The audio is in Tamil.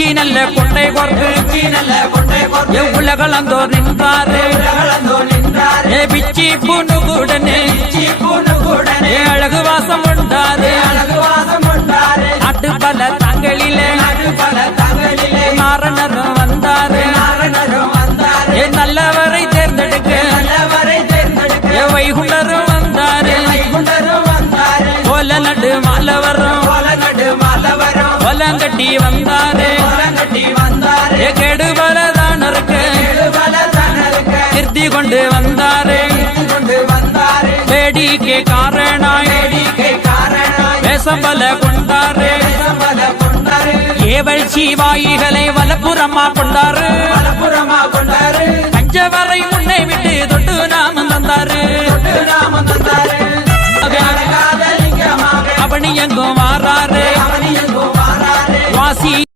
உச்சி நல்ல கொண்டை கோர்த்து உலகளந்தோர் நின்றாரு பிச்சி பூனுகுடனே அழகு வாசம் உண்டாரு நாட்டு பல தங்களிலே நாரணரும் வந்தாரு நல்லவரை தேர்ந்தெடுக்க வைகுண்டரும் வந்தாரு கோல நடு மாலவரும் கோலங்கட்டி வந்தாரு கெடுபலதானருக்கு திருத்தி கொண்டு வந்தாரு வேடிக்கை காரணாய் வேசம்பல கொண்டாரு ஏவல் சீவாயிகளை வலப்புறமா கொண்டாரு பஞ்சவரை முன்னை விட்டு தொட்டு நாமம் தந்தாரு அவனி எங்கும் மாறாரு வாசி